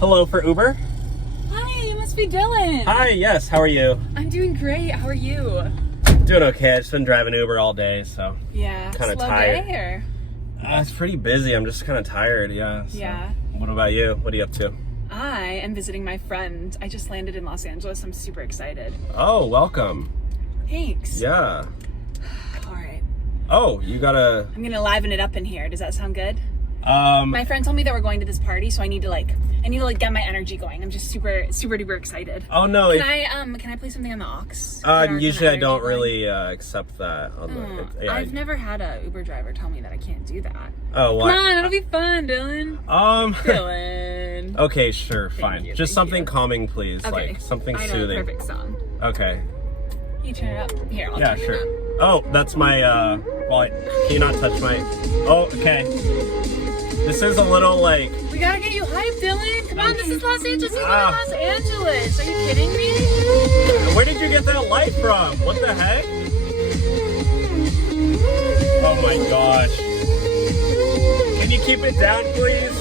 Hello for Uber. Hi, it must be Dylan. Hi, yes, how are you? I'm doing great. How are you? Doing okay. I've just been driving Uber all day, so Yeah. Kinda slow tired. day or? it's pretty busy. I'm just kind of tired, yeah. So. Yeah. What about you? What are you up to? I am visiting my friend. I just landed in Los Angeles. I'm super excited. Oh, welcome. Thanks. Yeah. All right. Oh, you gotta... I'm gonna liven it up in here. Does that sound good? Um, My friend told me that we're going to this party, so I need to get my energy going. I'm just super duper excited. oh no. Can I play something on the aux? Usually I don't really accept that. On the, yeah, I've never had a Uber driver tell me that I can't do that. Oh, what? Come on, it'll be fun, Dylan. Dylan. Okay, sure, fine. you, Just thank something you. calming, please. Okay. Like, something I know soothing. the perfect song. Okay. Can you turn it up? Here, I'll Yeah, turn sure. it up. Oh, that's my, wallet. Can you not touch my... Oh, okay. This is a little, like... We gotta get you hyped, Dylan. Come on, this is Los Angeles. This is Ah. Los Angeles. Are you kidding me? Where did you get that light from? What the heck? Oh my gosh. Can you keep it down, please?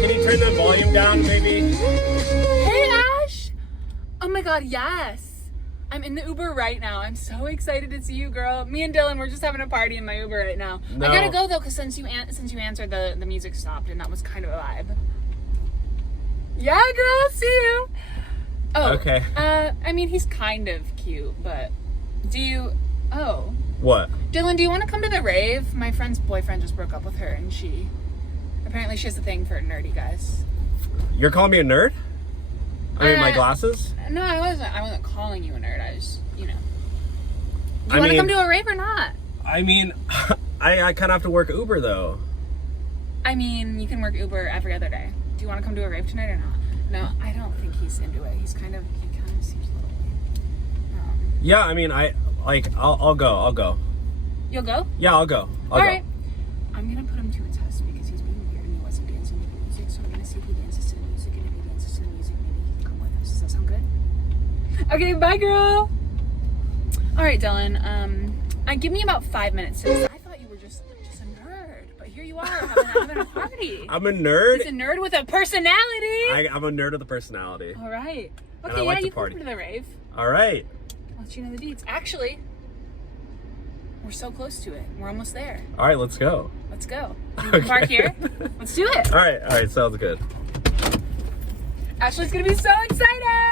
Can you turn the volume down, maybe? Hey, Ash. Oh my God, yes. I'm in the Uber right now. I'm so excited to see you, girl. Me and Dylan, we're just having a party in my Uber right now. No. I gotta go though, cause since you answered, the music stopped, and that was kind of a vibe. Yeah, girl, see you. Oh, Okay. I mean, he's kind of cute, but oh, What? Dylan, do you want to come to the rave? My friend's boyfriend just broke up with her, and she has a thing for nerdy guys. You're calling me a nerd? I mean, my Uh, glasses? No, I wasn't calling you a nerd. I was, Do you I want to mean- come to a rave or not? I mean, I kind of have to work Uber, though. I mean, you can work Uber every other day. Do you want to come to a rave tonight or not? No, I don't think he's into it. He kind of seems a little weird. Yeah, I mean, I'll go. You'll go? Yeah, I'll go. All right. I'm gonna put him to a test because he's being weird and he wasn't dancing to the music. So I'm gonna see if he dances to the music, and if he dances to the music, maybe he can come with us. Does that sound good? Okay, bye, girl. All right, Dylan. Give me about 5 minutes. I thought you were just a nerd, but here you are having a party. I'm a nerd. He's a nerd with a personality. I'm a nerd with a personality. All right. And Okay, I like yeah, to you party. can come to the rave. All right. I'll let you know the deets. Actually, we're so close to it. We're almost there. All right, let's go. Let's go. Okay. Park here. Let's do it. All right, sounds good. Ashley's gonna be so excited.